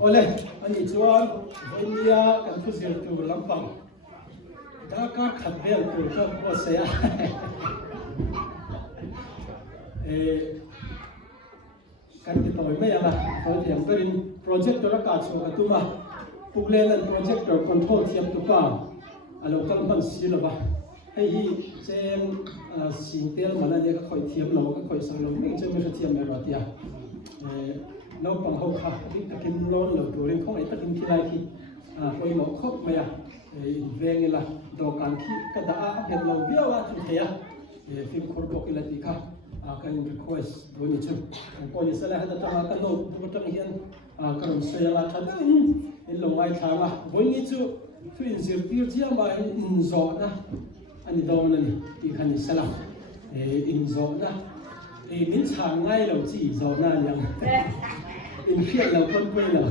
ole ani chuan India kan thu zir tu lampang da ka khatbel tu ka osea kan ti toy mai ala to thiam karin project ra ka chu ka tuma puklen an project control thiam tu pa alo kal man si lo ba hei hi chen singtel mana ne ka khoi thiam lo ka khoi sang lo ning chen me thiam me ra tia lâu bằng hậu khá cái takin lon lâu tuổi lên không ai takin khi lại khi coi mỏ khóc mày về nghe là đồ càng khi cái đã hiện lâu biếu chúng thế phim khổ bọc cái là gì cả cái request đối với chúng coi như sẽ là hết tất cả cái đồ tôi trong hiện cái đồng xây là thật lòng ai thằng à với như chú thuyền diệt tiêu chia mà in gió na anh đâu này thì khăn sẽ làm in gió na mình chẳng ngay đâu chỉ gió na nhàng in phiền là con quên rồi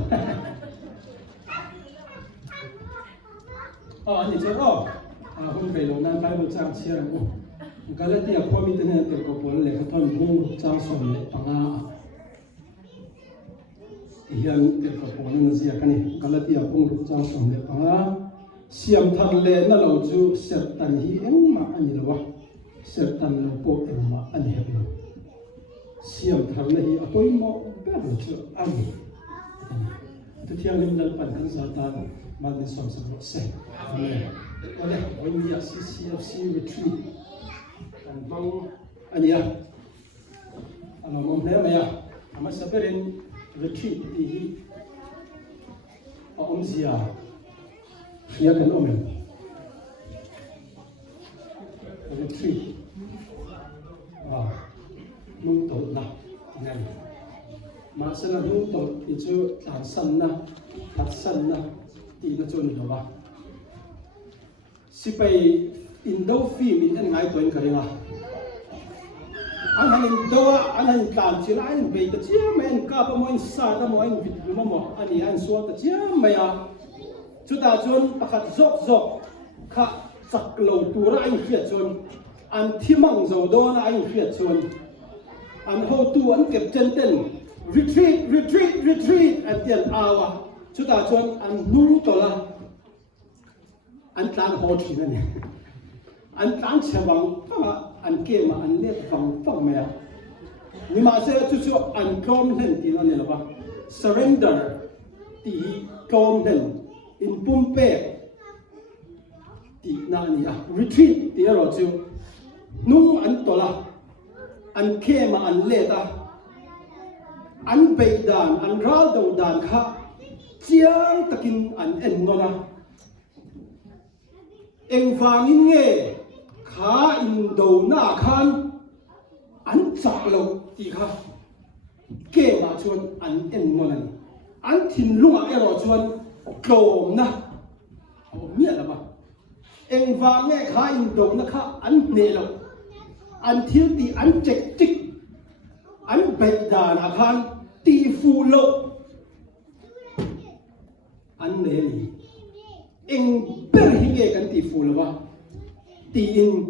anh chơi hôm về lâu nan phải một trang chia rồi cái này thì có mình tên là từ cổ bốn lấy cái thon bung trang sòng lấy bằng hiện từ cổ bốn là gì cái này cái này thì bung trang sòng lấy bằng xiêm thân lên nó lâu chú sẹt tàn hi em mà anh nhớ vào sẹt tàn lâu bộ em mà anh hiểu rồi xiêm thân này hi tôi mò bé rồi chứ anh tôi theo linh lần bản thân giáo ta mà nên sống sống sẽ oleh when ya CCFC retreat and mong ania ano mong na maya ama saberin retreat di zia ya kan omen retreat nung to na ngai ma sana nung to ichu tan san na pat san na ti na chon do ba si pai in đâu phim in anh ngay tuổi cái nào anh hành đâu anh hành làm chuyện anh về cái chiếc mà anh cả bao nhiêu xa đó mà anh vịt mà anh xuống cái chiếc mà chúng ta chọn bắt dọc khá sặc lâu tu ra anh phiệt chọn anh thi măng dầu đó là anh phiệt chọn anh hậu tu anh kẹp chân tên retreat anh tiền à chúng ta chọn anh nuôi to là anh tan hồ thì này anh tan xe bằng anh kia mà anh liệt bằng mẹ nhưng mà sẽ chú anh com lên thì nó này là ba surrender thì com lên in pumpe thì nani retreat thì rồi chú nung anh to là anh kia mà anh liệt anh bị đàn anh ra đầu đàn khác chiang takin anh en nó em vàng in nghe khá in đầu na khan anh chặt lâu thì khá kê mà chuan anh em ngon này anh thìn lung à rồi chuan cầu na miết là ba em vàng nghe khá in đầu na khá anh nề lâu anh thiếu thì anh chạy chích anh bạch đà na khan tì phu lâu anh nề lì em bé hình cái tỷ phù là ba tỷ in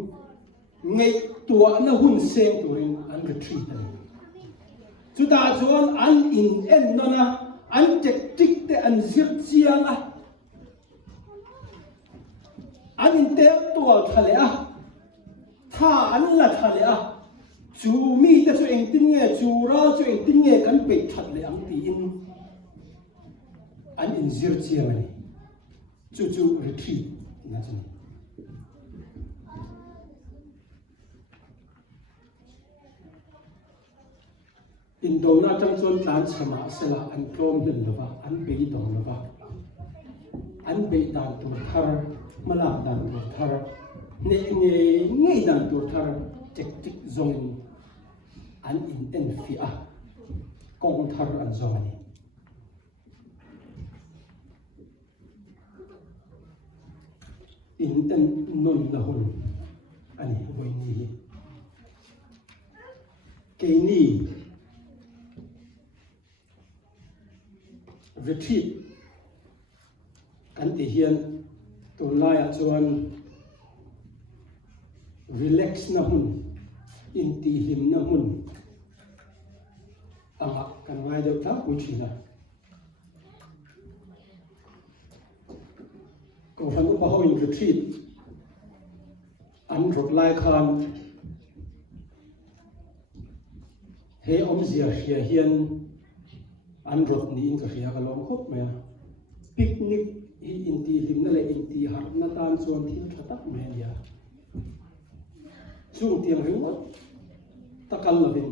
ngay tua nó hun xem tuổi anh retreat này chúng ta chọn anh in em nó na anh chạy trích để anh giết chiang anh in té tua thà lẽ tha anh là thà lẽ chú mi ta cho anh tin nghe chú ra cho anh tin nghe cái bị thật lẽ anh tỷ in anh in giết chiang này chú retreat na chun in do na tang chon tan chama sela an klom den lova an be dong lova an be dan tu thar mala dan tu thar ne nge dan tu thar tek zong an in en fi kong thar an zong ani in en non la hon ani voi ni ke ni retreat kan ti hian to lai chuan relax na hun in ti him na hun anga kan ngai deuh thak pu thina có phần ông bao in retreat anh rút lại khan he ông zia hiền anh rút ni in cái hiền cái lòng khóc mày picnic hi inti lim na le inti har na tan chuan thil tha tak me nia chung tiang ring takal lovin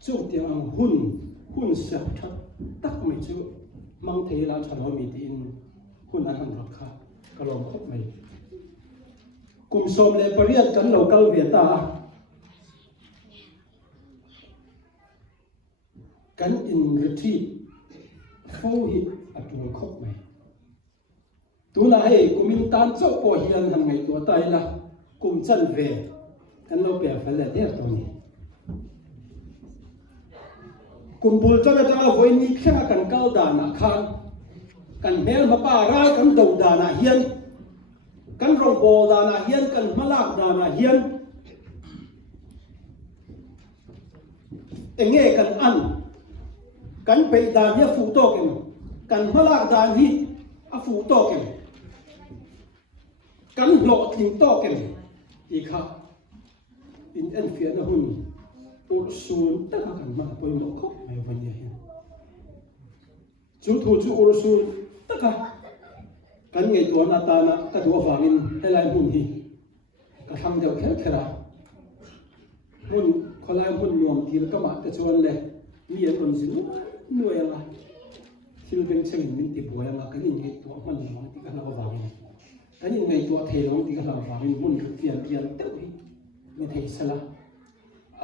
chung tiang ang hun sep that tak mai chu mang thei la than ho mi ti in hun an han rak kha kalom khop mai kum som le pariat kan local vieta kan in retreat fo hi atul khop mai tu na hei kumin tan chau po hian han ngai to tai la kum chan ve kan lo pe fa le der to ni kum bul cha cha voi ni kha kan kal da na khan kan mel ma pa ra kan do da na hian kan rong bo da na hian kan malak da na hian enge kan an kan pe da hi fu to kem kan malak da hi a fu to kem kan lo ting to kem ti kha in en fia na hun ur sun ta kan ma poi mo kho mai van ya hian chu thu chu ur sun ta ka kan ngai to na ta na ka du fa min helai hun hi ka thang deuh khel khera hun kholai hun nuam til ka ma ta chuan le mi an on zin nuai la thil beng cheng min ti boya ma kan in ngai to man lo ti ka la wa min kan in ngai to thei long ti ka la wa min mun ru fian fian te hi me thei sala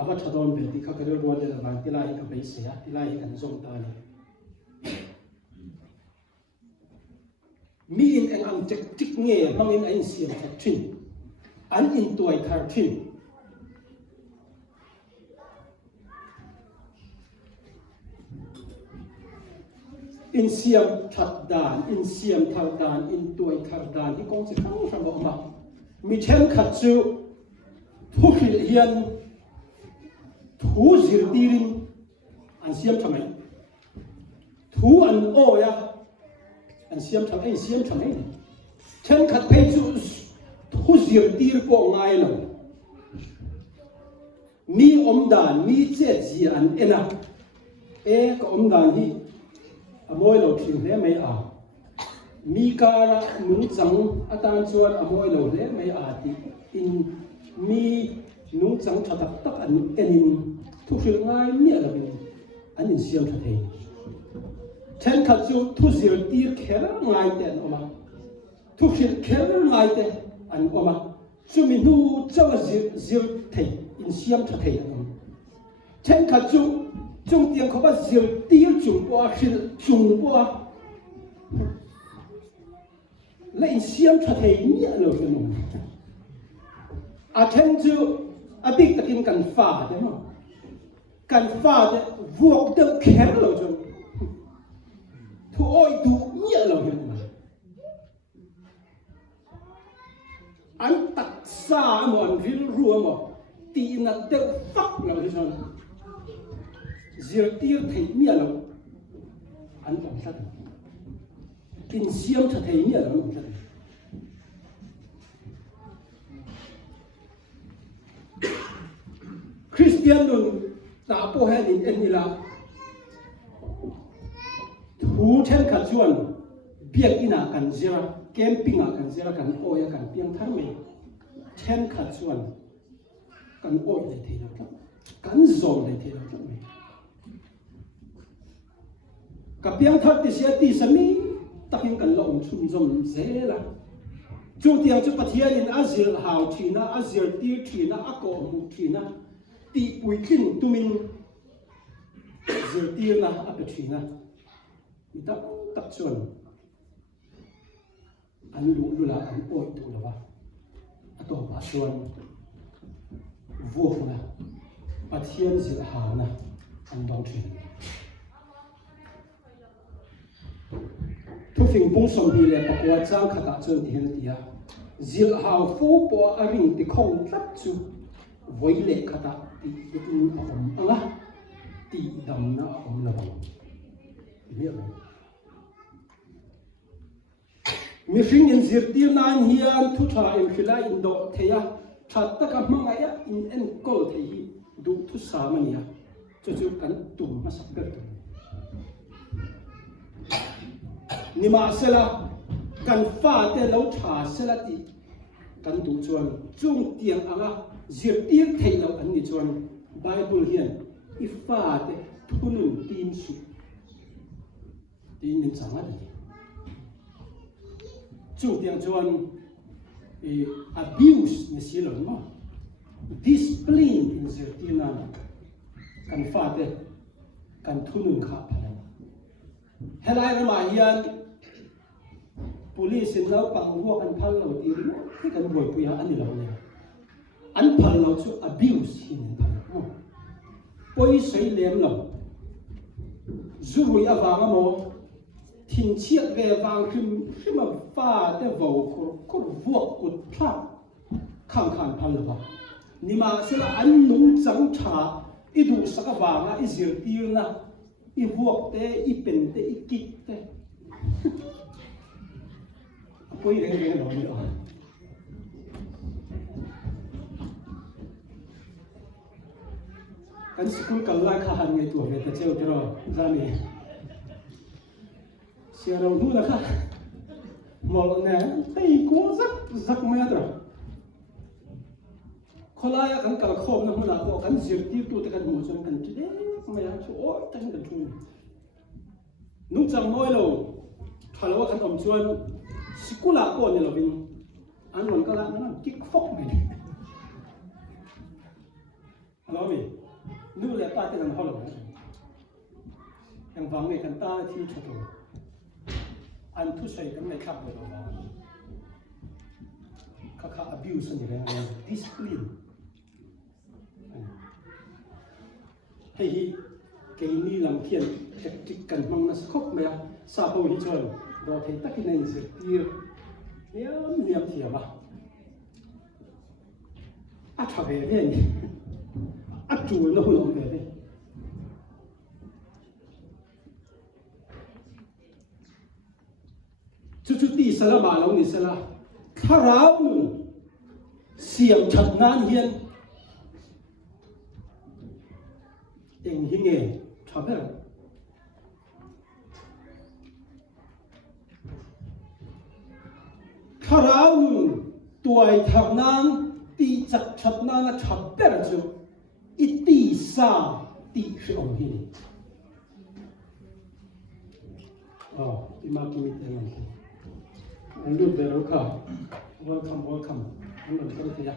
ava thadon be ti ka ka ro le la ti lai ka be se ya ti lai kan zong ta ni mi in ang ang tik nge mang in ein siam thak thin an in tuai thar thin in siam that dan in siam thar dan in tuai thar dan hi kong se khang ram ba ma mi chen khat chu thu khil hian thu zir tirin an siam thamai thu an o ya an siam thang ai siam thang ai chen khat phei chu thu zir tir ko ngai lo mi om dan mi che ji an ena e ka om dan hi amoi lo thin hle mai a mi kara nung chang atan chuan amoi lo hle mai a ti in mi nung chang thatak tak an enin thu khil ngai mi ala bin an in siam tha thei chen khat chu thu zir tir kher ngai ten oma thu khil kher ngai te an oma chu mi nu chawa zir thei in siam tha thei an chen khat chu chung tiang kho ba zir tir chung po khil chung po la in siam tha thei ni alo ke no a chen chu a big takin kan fa de no kan fa de vuok de kher lo chu thu oi du ni alo ke no an tak sa mo an vil ru mo ti na de fak lo ke son zir tir thei mi alo an tom sat in siam tha thei mi alo sat Christian nun ta po hen in enila thu chen khat chuan biak ina kan zira camping a kan zira kan oya kan piang thar me chen khat chuan kan oi le thei lo kan zon le thei lo me ka piang thar ti sia ti sami takin kan lo chum zom zela chu tiang chu pathian in azil hau thina azir tir thina ako mu thina ti pui kin tumin zir tir na apathina mi ta tak chuan an lu lula an oi tu lawa ato pa chuan vuok na pathian zil hau na an dong thin thu phing pung som hi le pakwa chang khata chuan ti hel tia zil hau fu po a ring ti khong tlat chu voi le khata ti in a om anga ti dam na om na bang mi mi hring in zirtir nan hian thu tha em khila in do theya that taka hmangaya in en kol thei hi du thu samania chu chu kan tum ma sak ber tu nima sela kan fa te lo tha sela ti kan du chuan chung tiang anga zirtir thei lo an ni chuan bible hian i fa te thunun tin su tin min changa ni chung tiang chuan abuse ni silon ma discipline in zirtir na kan fa te kan thunun kha phala helai ma hian police in lau pang wo kan phal lo ti ri ki kan boi puya ani lo ne an phal lo chu abuse hin phal poi sei lem lo zui awanga mo thin chiat ve wang khim ma fa te vo ko vuak ko thla khang khan phal lo ba nima sela an nung chang tha i du saka wanga i zir tir na i vuak te i pen te i kik te poi reng lo ni kan school kal lai kha han ngai tu ve ta cheu tero zani sia ro nu la kha mol na ei ko zak ma dra kholaya kan kal khom na huna ko kan zir ti tu te kan mu chon kan ti de ma ya chu o tan kan thu nu chang moi lo thalo kan om chuan sikula ko ni lo bin an mon ka la na kik fok mi alo mi nu le pa te kan holo yang wang ngai kan ta thi chu tu an thu sai kan mai khap lo kha kha abuse ni re discipline hi ke ni lam khian tik kan mang na khop me sa ho hi chon do thei takin nei se tir niam thia ba a tha ve ve ni a tu no lo ve ve chu ti sala ba lo ni sala tharau siam that nan hian eng hi nge thaber tharau tuai thak nan ti chak that nan a thaber chu i ti sa ti shom hi ti ma ki mi te man an lu be ro kha welcome an lu ka te ya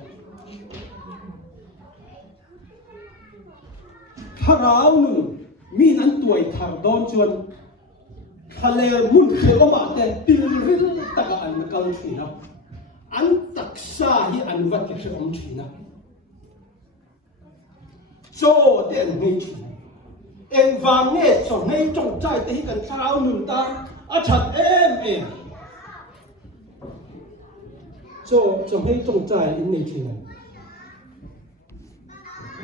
tharau mi nan tuai thar don chuan khale mun khelo ma te pil ril taka an kal thina an taksa hi an wat ki khom thina cho den ngai thina en wang nge cho ngai chong chai te hi kan tharau nun ta a that em cho ngai chong chai in nei thina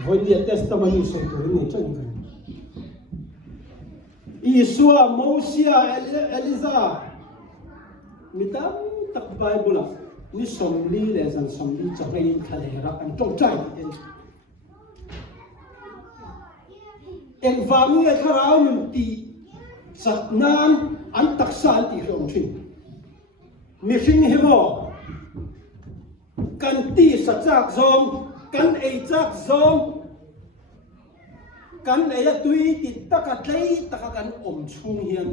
voi dia testamani so to ni chong kan Isua Mosia Eliza mitam tak Bible ni somli le san somli chakai khalera an tong chai en vami e kharau min ti satnan an taksan ti hlom thin mi hring hemo kan ti sachak zom kan ei chak zom kan ei tui ti taka tlei taka kan om chung hian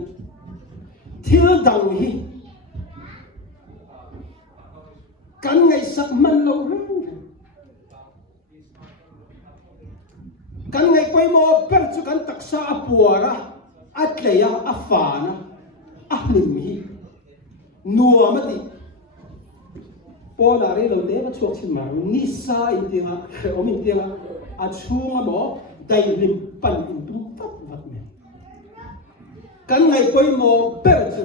thil dang hi kan ngai sak man lo kan ngai koi mo per chu kan taksa apuara atleya afana ahlim hi nuamati pola re lo de ba chok chin mar ni sa intinga omin tinga achunga mo dai lim pan in tu tap vat me kan ngai koi mo per chu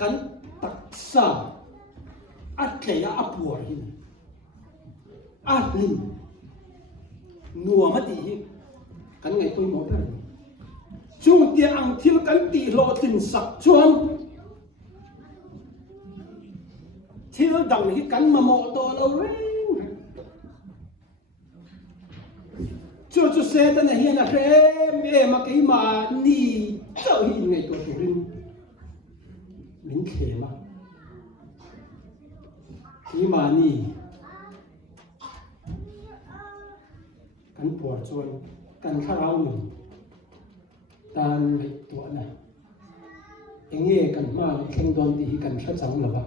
kan taksa atleya apuar hi ahlim nuamati hi kan ngai koi mo per chung tia ang thil kan ti lo tin sak chuan thil dang hi kan ma mo to lo reng chu se ta na hi na re ma ke ma ni chau hi ngai to rin min khe ma ki ma ni kan por chuan kan tharau ni tan mai to na enge kan ma kheng don ti kan tha chang la ba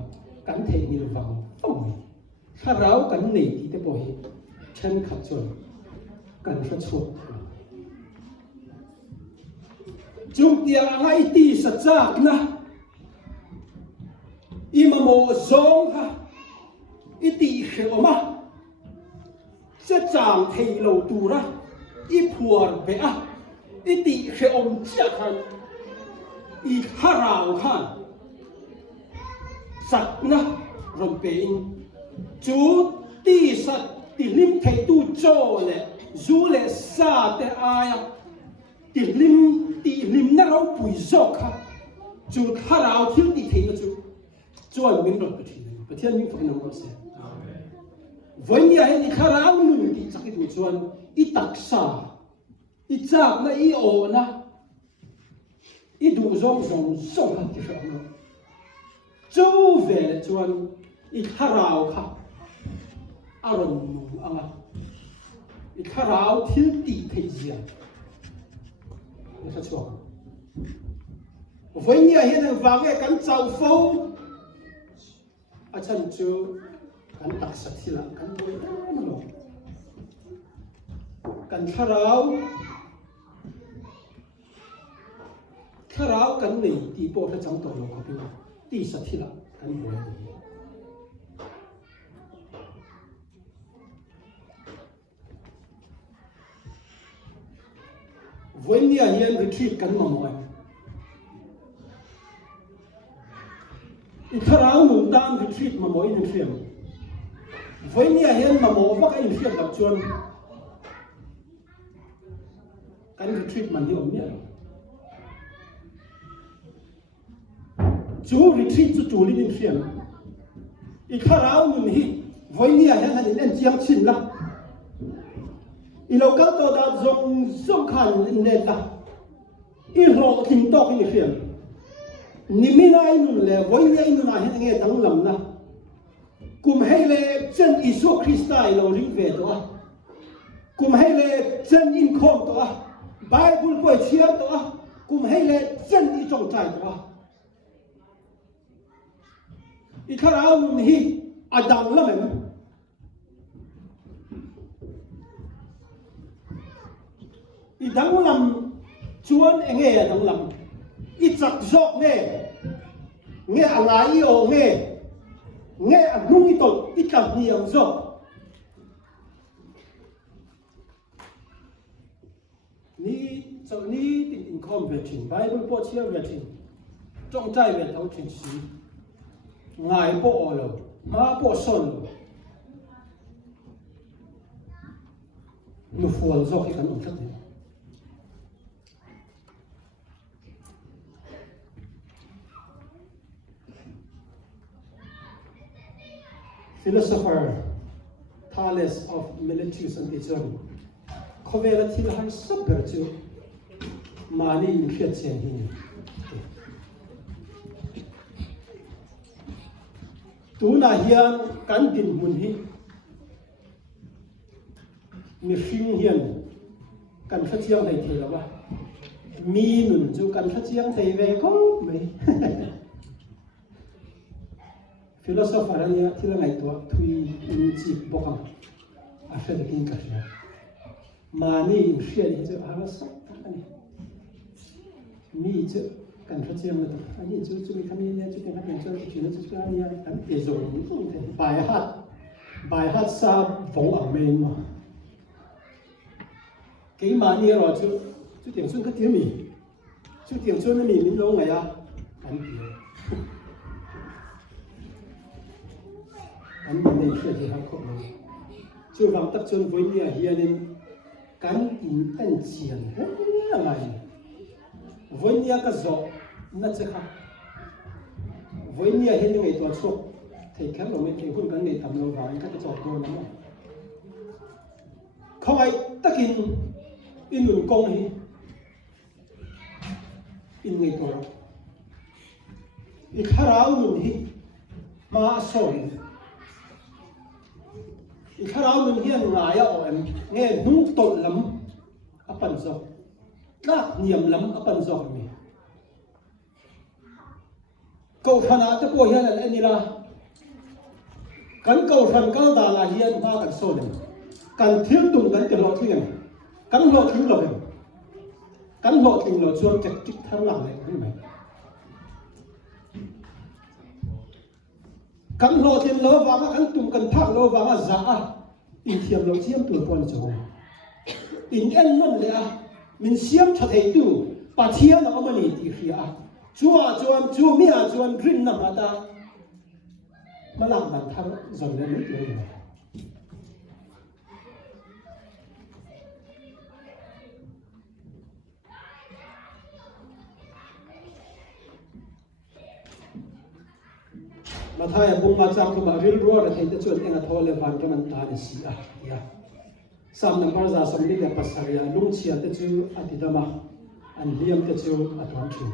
kan the ni lo wang oi tharau kan nei ti te po hi chen khat chuan kan tha chu chung tia ngai ti sa chak na ima mo zong ha iti khe oma se chang thei lo tu ra i phuar be a iti khe om chia khan i harau khan sak na rom pe in chu ti sat ti lim thei tu cho le zu le sa te aya ti lim na ro pui zok ha chu harau thil ti thei na chu chuan min ro pa thian min phok nam ro se với nhà hay đi khá ráo nụ thì chắc cái chuan ít đặc sa ít chạc na ít ổ na ít đủ rong sông hạt cái sao nó châu về chuan ít khá ráo khá aron nụ ang ít khá ráo thiếu tị thấy gì nó sẽ chuan với nhà hay là vàng cái cắn chào phô à chân chú kan tak sathila kan boi lo kan tharau kan nei ti po tha chang to lo ko pi ti sathila kan boi voinia hian retreat kan ma moi i tharau nu dam retreat ma moi in fiam với nhà hiện mà mổ vác anh phiền gặp chuồn cái retreat mà nhiều nhất chú retreat chú đi phiền ít khá ráo mình hi với nhà hiện là nên chiang chín lắm ít lâu các tôi đã dùng khăn nên là ít lâu tìm to cái phiền nimin ai nun le với nhà nun là hiện nghe tăng lắm na cùng hay là chân Isu Christa lo ring về đó, cùng hay là chân in khom đó, Bible quay chia đó, cùng hay là chân in trong trái đó. ít khá áo mình hi Adam lắm em, ít đắng lắm chuan nghe đắng lắm, ít chặt giọt nghe anh ấy yêu nghe anh nung ít tội ít cảm nhiều rồi ni tình com về trình Bible bộ chia về trình trong trái về thấu trình sĩ ngài bộ rồi má bộ son rồi nụ phù do khi cắn ông thất này philosopher Thales of Miletus and Echon Kovela Til Har Sabbertu Mani in Fiatsen Hin Tuna Hian Kantin Munhi Mifing Hian Kan Fatiang Hai Tilawa Mi Nun Ju Kan Fatiang Hai Ve Ko Me philosopher ania thila ngai to thui in chi boka a hre king ka hria mani in hria ni chu a sa ani mi chu kan hra chiam na ani chu mi khami ne chu kan ha chu chu chu ka ania kan pe zo ni bài hát sa vong ang men ma cái mani ro chu tiang sun ka ti mi chu tiang sun mi min lo ngai a kan ti anh mình này thì học không được, chưa vắng tập trung với nhà hiện nên cán in anh chiến hết là ngày với nhà cái gió nó sẽ khác với nhà hiện ngày tuần suốt thầy khám rồi mình hun cái này tầm lâu vào các cái trò tôi lắm không ai tất in người công hi in người tôi ikharau nun hi ma soi ikharau nun hi an ngaya o em nghe nung tol lắm apan zo tlak niam lắm apan zo mi câu khana te po hian an enila kan câu khan kal da la hian ma kan so le kan thiam tum kan te lo thing kan lo thing lo kan lo thing lo chuan chak tik thar lang le ni mai kan lo tin lo wa kan tum kan thak lo wa za a in thiam lo chiam tu pon chaw in en non le a min siam tha thei tu pathian a mani ti khia a chua chuan chu mi a chuan grin na ma ta malang dan thar zon le ni le mà thay bung mà trang mà real road thì cái chuyện anh thôi là hoàn cái mình ta để xí à, ya, sam number ra xong đi là passaria lung chia cái chú ati dama, anh liam cái chú atom chú,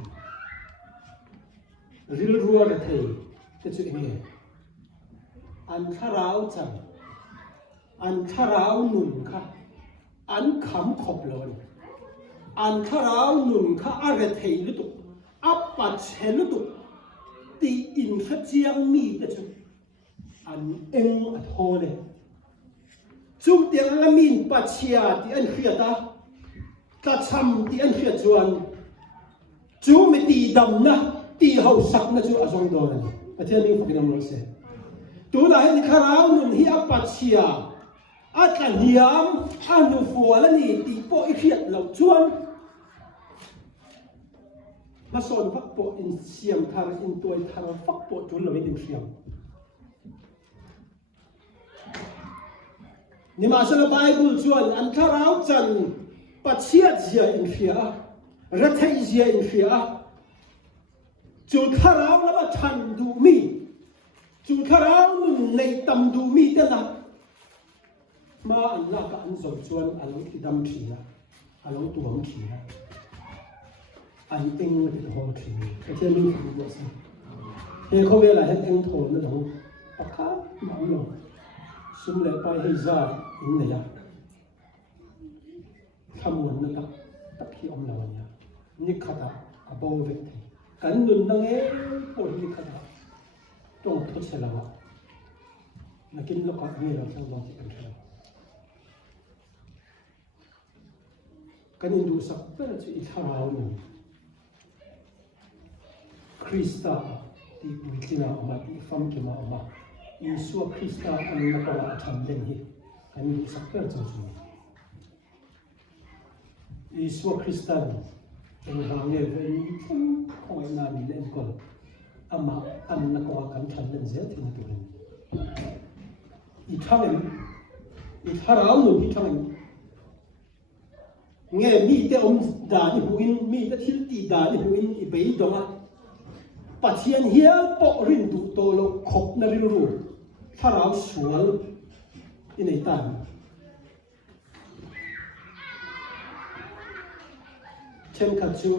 real road thì cái chuyện này, anh kharao chẳng, anh kharao nun kha, anh kham khop lon, anh kharao nun kha arret thì lúc tục, áp bát hết lúc tục ti in khát giang mi ta chú anh em ở thôi này chú tiếng anh min bắt chia ti anh khía ta chăm ti anh khía chuan chú mới ti đầm na ti hậu sắc na chú ở trong đó này ở trên mình phải làm rồi sẽ tú là hiện khá ráo nun hi áp bắt chia át cả hiếm ăn nhiều phùa là gì ti bội khía lẩu chuan mà son phát bộ in xiêm thar in tuổi thar phát bộ chuẩn là mấy điểm xiêm nhưng mà sau Bible chuẩn anh thar áo chân bắt chiết gì in khía rất thấy gì in khía chủ thar áo là bắt thành đủ mi chủ thar áo này tầm đủ mi thế nào mà anh là cả anh dùng chuẩn anh lấy cái đâm khía anh lấy tuồng khía anh tinh thì hồ thì cái chuyện mình phải làm sao? Thế không biết là hết anh thổ nó đâu, tất cả mọi người, xung lại bay hay ra những này à, không muốn nó tất khi ông nào nhá, như khát à, bao việc thì, cái 눈 năng ôi như khát à, trong thuốc sẽ là what, là cái nó có nhiều là trong đó thì cần phải, cái nhìn đủ sắc, cái là chỉ thao nữa. Krista ti mitina ma ti fam ki ma ma Yesu Krista an na ka tham den hi kan sakper chu chu Yesu Krista en hang ne ve ni khoi na mi len ko ama an na ko kan tham den je tin tu i thang i tharau nu i thang nghe mi te om da ni huin mi te thil ti da ni huin i bei donga pathian hial po rin du to lo khop na rin ru tharau sual in ai tan chen kha chu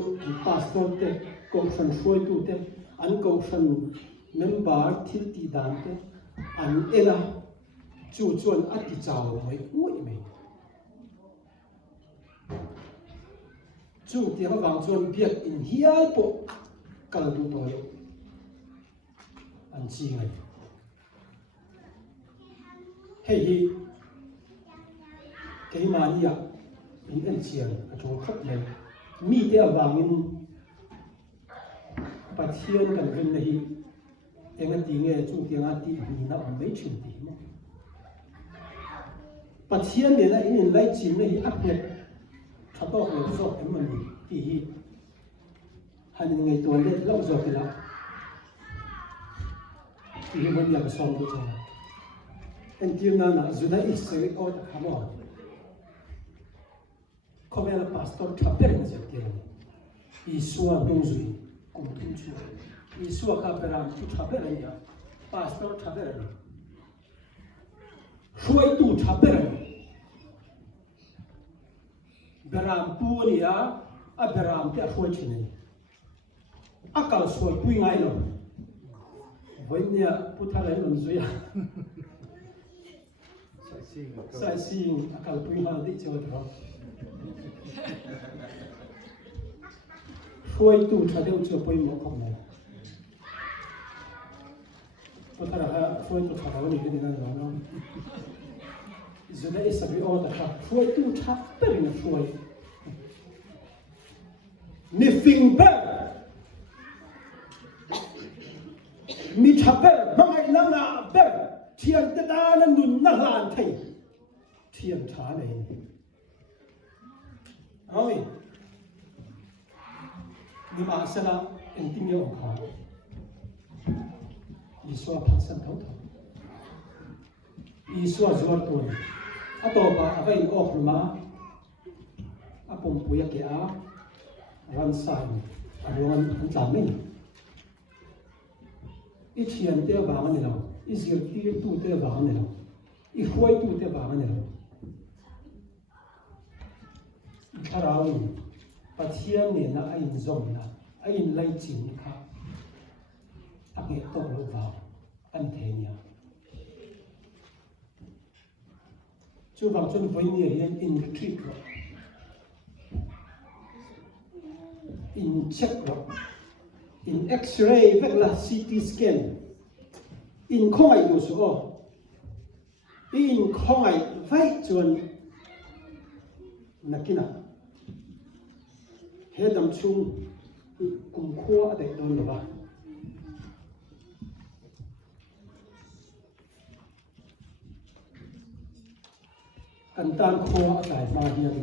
pastor te ko san shoi tu te an ko san member thil ti dan te an ela chu chuan ati chaw mai ui mai chu ti ha wang chuan biak in hial po kal du to lo an chi ngai hei hi ke mania in an chian a chu khap le mi te awangin pathian kan rin hi enga ti nge chu ti nga ti ni na am mai chin ti mo pathian ne na in lai chin hi ap ne thato ho so em man ti hi han ngai to le lo zo ki la ti hi mon ya som do cha en ti na na zu da is se o da ha mo come la pastor chaper in se ti i sua dozui con tu i sua capera tu chaper ya pastor thaber shuai tu thaber beram pu ni a beram te shuai chini akal shuai pui ngai lo với nhà puta lấy lần duy à sai xin akal pui ngai đi chơi đó shuai tu thaber chưa pui một không này puta là shuai tu thaber ni cái này nó giờ đây sẽ bị ô ta shuai tu thaber ni shuai ni finger mi chaper mangai langa ber thian te da na nun na han thei thian tha nei oi ni ma sala en ting yo kha iswa phat san thau thau iswa zuar to atopa avain ok ma apom puya ke a ran sai aron an tlamin i thian te wang ani lo i zir ti tu te wang ani lo i huai tu te wang ani lo tharau pathian ne na a in zom na a in lai chin kha a nge to lo wa an the nia chu wang chun voi ni rian in retreat ro in check ro in X-ray vek la CT scan in khongai du su o in khongai vai chuan nakina hedam chung kum khua de don lova an tan khua dai ma hian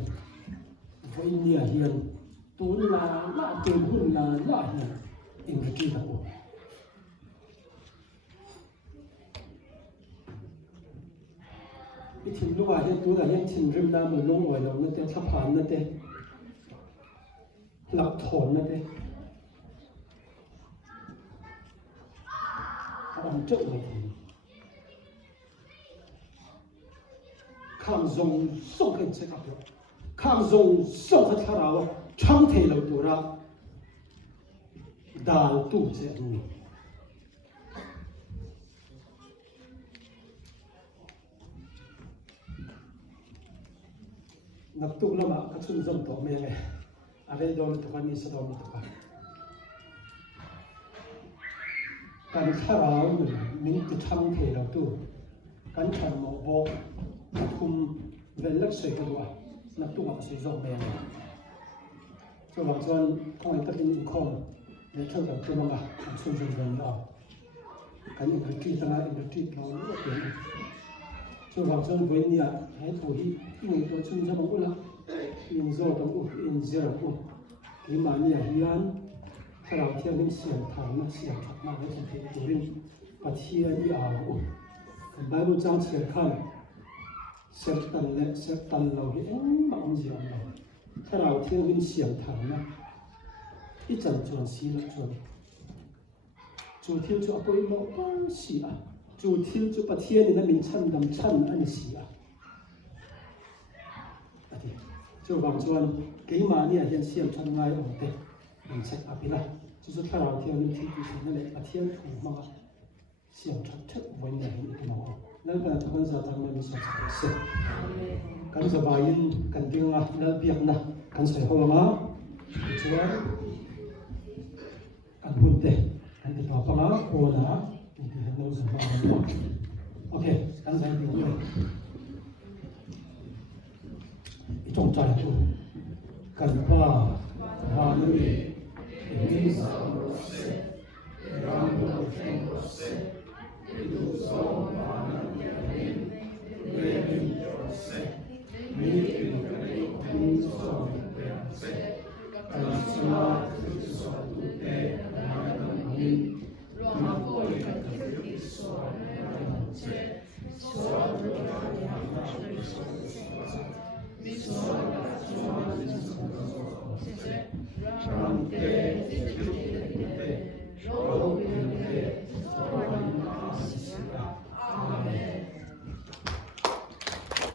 voi nia hian tun la tun hun la hian in cái đó cái thìn lúc này tôi là những thìn rim nam mình lông ngoài lòng nó tên sắp phản nó tên lập thổn nó tên làm trợ này khang dùng sông hình sẽ gặp được khang dùng sông hết thà nào trong thể lâu tuổi ra đào tu chế ni nạp tu lama các xuân dòng tổ mẹ mẹ ở đây đó là tập anh sẽ đó là tập anhการข้าราหนึ่งนี้จะทำเทเราตัวการทำหมอบอกคุมเวลลักษณะกันว่านับตัวกับสิ่งส่งแม่ส่วนบางส่วนของไอ้ตัดอินคอมในช่วงต่างตัวมันก็ส่วนส่วนเราการอินดัสทรีต่างอินดัสทรีเราก็เปลี่ยนส่วนบางส่วนเว้นเนี่ยให้ถูกที่มีตัวชุ่มฉ่ำอุ่นละอินโซต้องอุ่นอินเซอร์อุ่นที่มาเนี่ยยันถ้าเราเที่ยวนี่เสียงทางนะเสียงขัดมากเลยจริงๆตัวนี้ปะเทียนยาวอุ่นกันได้รู้จังเสียงขันเสียงตันเล็กเสียงตันเราเอ๊ะมันเสียงเราถ้าเราเที่ยวนี่เสียงทางนะ一阵转死了转，昨天就不一毛不死啊，昨天就把天你那名称当称安死啊，啊对，就往转几万年先先称爱我的，名称啊别啦，就是他老天你天就是那里把天土嘛，先称称为那一个毛，那个他们说他们说是，跟着白人跟定啊，那边呐，跟谁好了吗？主要。anh hôn tệ anh thì bảo là cô đã thì anh đâu sẽ bảo là ok anh sẽ hiểu rồi trong trái chủ cần qua và nơi đi sao sẽ làm một chuyện sẽ đủ số và nên về đi sẽ đi cái không số sẽ cần xóa thứ số tệ Ramte